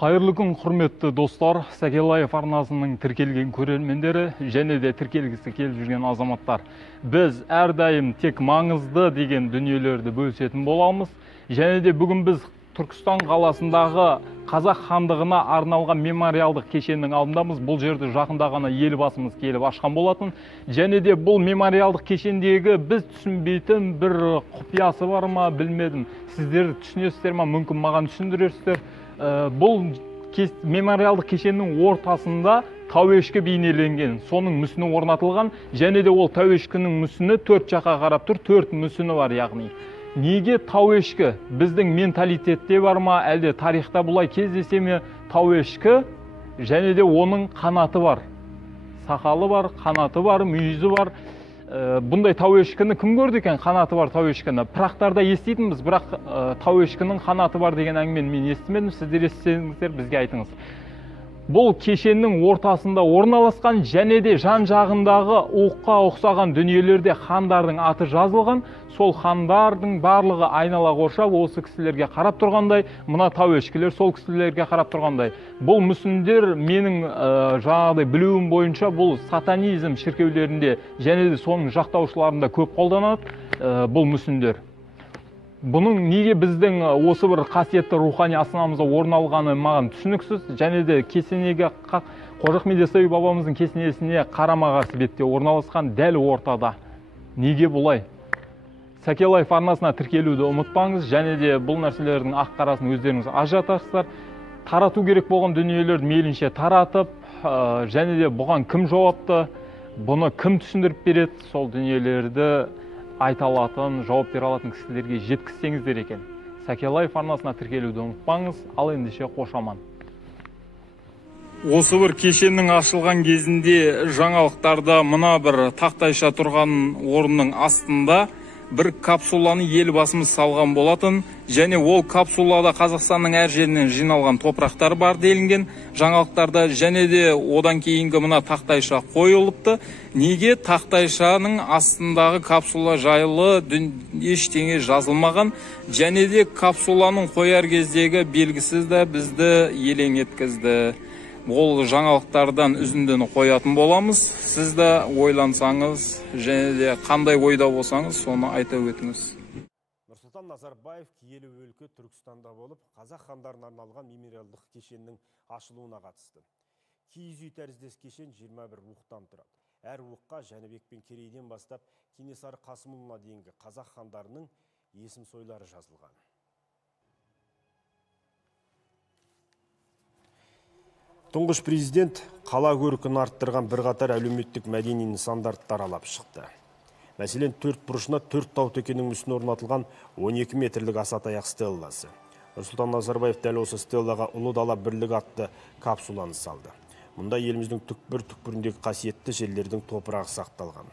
Қайырлы күн, құрметті достар, Сәкелаев арнасының тіркелген көрермендері және де тіркелгісі келіп жүрген азаматтар. Біз әрдайым тек маңызды деген дүниелерді бөлісетін боламыз. Және де бүгін біз Түркістан қаласындағы Қазақ хандығына арналған мемориалдық кешеннің алдындамыз. Бұл жерді жақында ғана елбасымыз келіп ашқан болатын. Және де бұл мемориалдық кешендегі біз түсінбейтін бір құпиясы бар ма, білмедім. Сіздер түсінесіздер ма, мүмкін маған түсіндірерсіздер. Бұл мемориалдық кешеннің ортасында тауешкі бейнеленген, соның мүсіні орнатылған, және де ол тауешкінің мүсіні төрт жаққа қарап тұр, төрт мүсіні бар яғни. Неге тауешкі? Біздің менталитетте бар ма, әлде тарихта бұлай кездесе ме? Тауешкі және де оның қанаты бар. Сақалы бар, қанаты бар, мүйізі бар. Бұндай тауешкіні кім көрді екен, қанаты бар тауешкіні? Пырақтарда еститінбіз, бірақ тауешкінің қанаты бар деген әңгімені мен естімедім. Сіздер естісеңіздер, бізге айтыңыз. Бұл кешеннің ортасында орналасқан және де жан жағындағы оққа ұқсаған дүниелерде хандардың аты жазылған. Сол хандардың барлығы айнала қоршап осы кісілерге қарап тұрғандай, мына тауешкілер сол кісілерге қарап тұрғандай. Бұл мүсіндер менің жаңағыдай білуім бойынша бұл сатанизм шіркеулерінде және де соның жақтаушыларында көп қолданады бұл мүсіндер. Бұның неге біздің осы бір қасиетті рухани астанамызда орын алғаны маған түсініксіз, және де кесенеге Қожа Ахмет Яссауи бабамыздың кесенесіне қарама-қарсы бетте орналасқан дәл ортада. Неге бұлай? Сәкелаев арнасына тіркелуді ұмытпаңыз, және де бұл нәрселердің ақ-қарасын өздеріңіз ажыратасыздар. Тарату керек болған дүниелерді мейлінше таратып, және де бұған кім жауапты, бұны кім түсіндіріп береді, сол дүниелерді айта алатын, жауап бере алатын кісілерге жеткізсеңіздер екен. Сәкелаев арнасына тіркелуді ұмытпаңыз, ал ендеше қош аман. Осы бір кешеннің ашылған кезінде жаңалықтарда мына бір тақтайша тұрған орынның астында бір капсуланы елбасымыз салған болатын, және ол капсулада Қазақстанның әр жерінен жиналған топырақтар бар делінген жаңалықтарда, және де одан кейінгі мына тақтайша қойылыпты. Неге тақтайшаның астындағы капсула жайлы ештеңе жазылмаған, және де капсуланың қояр кездегі белгісіз де бізді елең еткізді. Ол жаңалықтардан үзіндіні қоятын боламыз. Сіз де ойлансаңыз, және де қандай ойда болсаңыз, соны айта өтіңіз. Нұрсұлтан Назарбаев киелі өлке Түркістанда болып, қазақ хандарына арналған мемориалдық кешеннің ашылуына қатысты. Киіз үй тәріздес кешен 21 уықтан тұрады. Әр уыққа Жәнібек пен Керейден бастап Кенесары Қасымұлына дейінгі қазақ хандарының есім сойлары жазылған. Тұңғыш президент қала көркін арттырған бірқатар әлеуметтік мәдени нысандарды аралап шықты. Мәселен, төрт бұрышына төрт тау текенің мүсіні орнатылған 12 метрлік асатаяқ стелласы. Нұрсұлтан Назарбаев дәл осы стеллаға Ұлы дала бірлігі атты капсуланы салды. Мұнда еліміздің түкпір-түкпіріндегі қасиетті жерлердің топырағы сақталған.